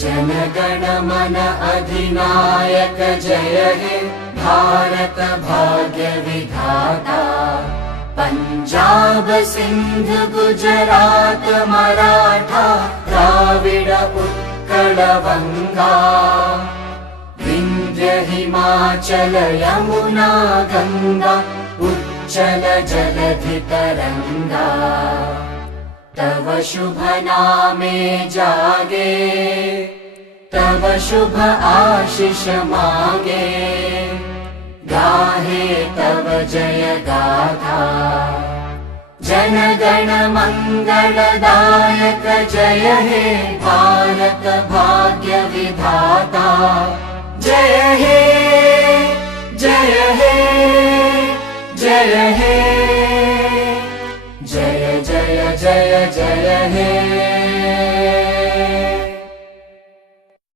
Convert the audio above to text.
जनगण मन अधिनायक जय हे भारत भाग्य विधाता। पंजाब सिंध गुजरात मराठा द्राविड उत्कल बंगा। विंध्य हिमाचल यमुना गंगा उच्चल जलधि तरंगा। तव शुभ नामे जागे तव शुभ आशीष मागे। गाहे तव जय गाथा जनगण मंगलदायक जय हे भारत भाग्य विधाता। जय हे जय हे जय हे जय जय जय जय हे।